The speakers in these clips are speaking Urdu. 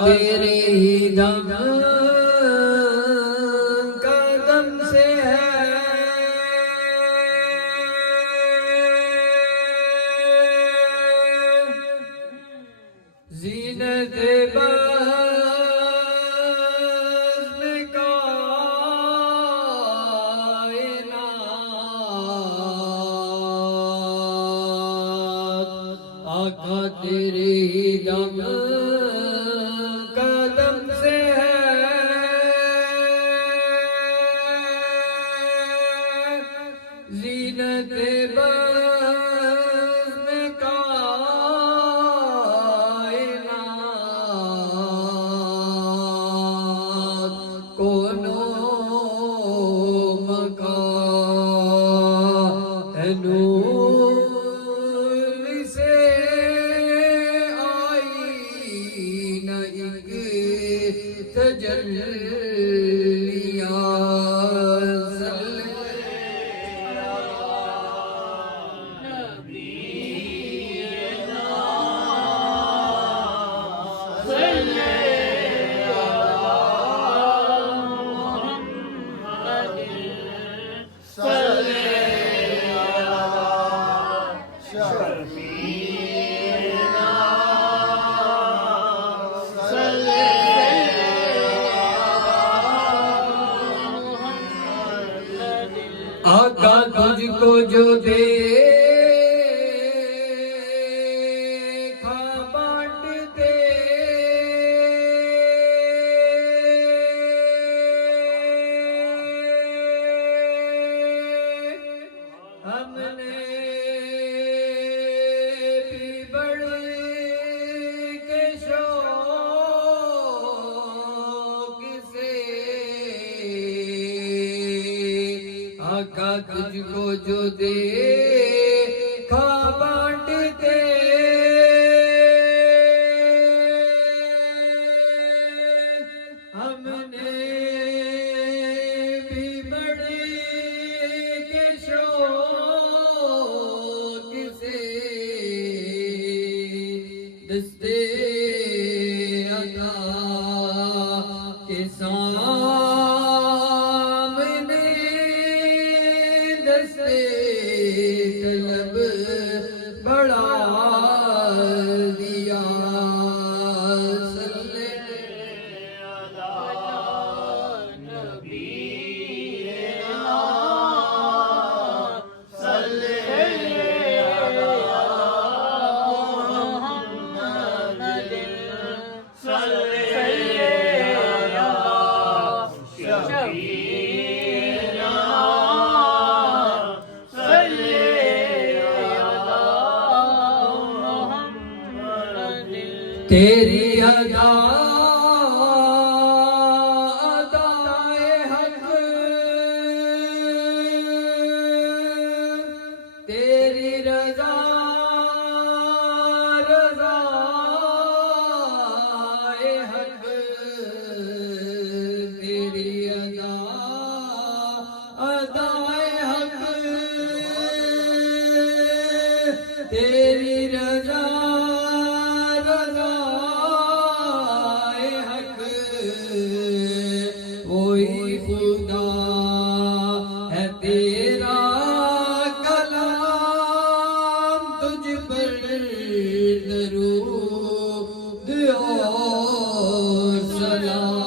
تیرے ہی دم قدم سے ہے زینت بزم کائنات آقا تیرے ہی دم قدم سے ہے زینت بزم کائنات کونوں مکان نور سے آئی نہ ایک تجلیاں آقا تجھ کو جو دیکھا بانٹتے ہم نے بھی بڑھ کے شوق سے آقا تجھ کو جو دیکھا بانٹتے ہم نے بھی بڑھ کے شوق سے دستے عطا کے سامنے دستے طلب بڑھا دیا صلی تیری ادا ادائے حق تیری رضا رضائے حق تیری ادا ادائے حق تیری رضا وہی خدا ہے تیرا کلام تجھ پر درود اور سلام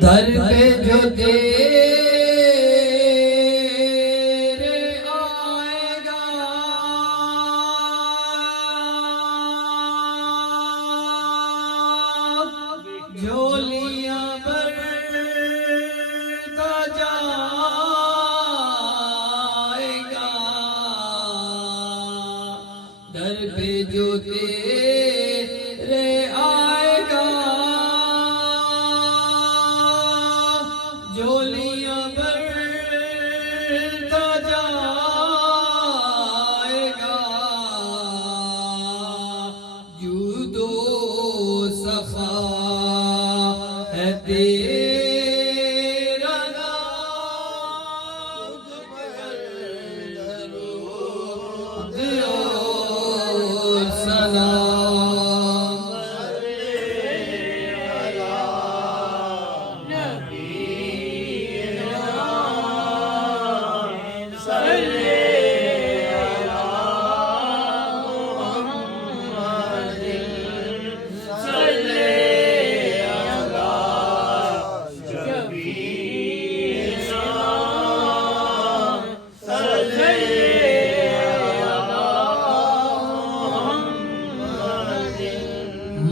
در پہ جو تیرے آئے گا جھولیاں بھرتا جائے گا در پہ جو تیرے آئے گا ہے تیرا نام درود اور سلام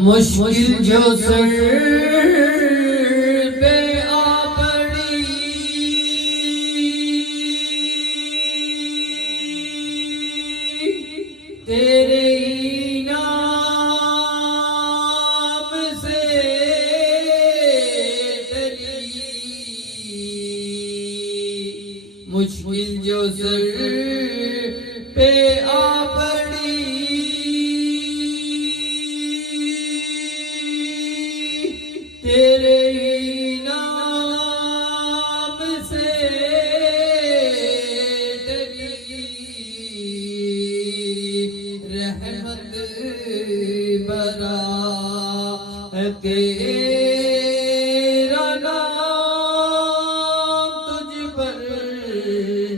مشکل جو سر پہ آ پڑی تیرے ہی نام سے ٹلی مشکل جو سر پہ آ پڑی تیرے ہی نام سے ڈری رحمت برا ہے تیرا نام تجھ پر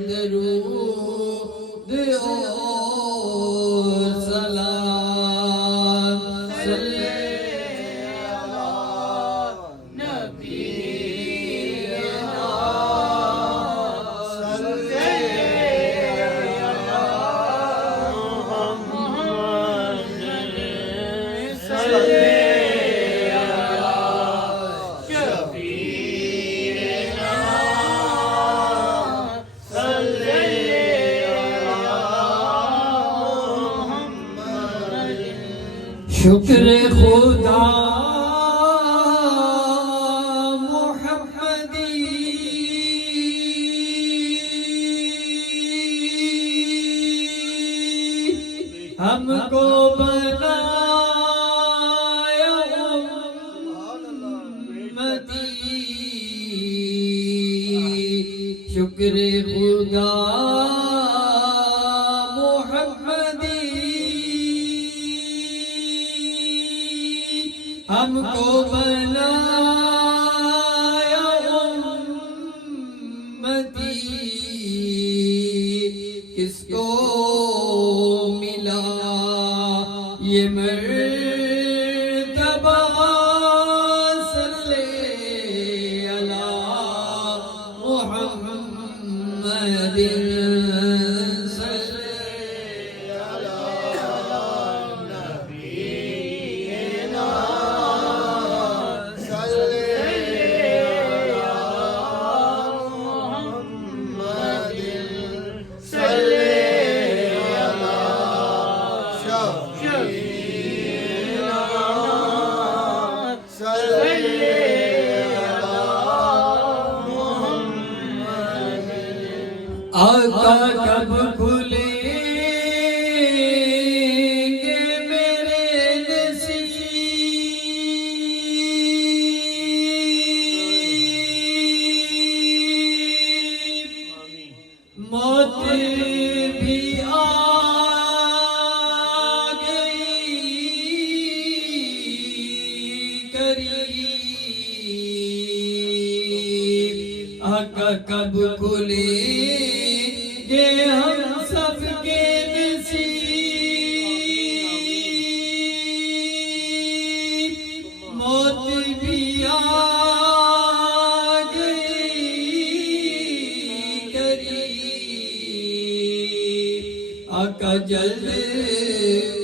درود اور سلام صلی شکر خدا محمدی ہم کو بنایا امتی شکر خدا ہم کو بنایا امتی کس کو ملا یہ مرتبہ صلی علی محمد آقا کب کھلیں گے میرے نصیب موت بھی آ گئی قریب آقا کب کھلیں یہ ہم سب کے نصیب موت بھی آ گئی قریب آقا جلد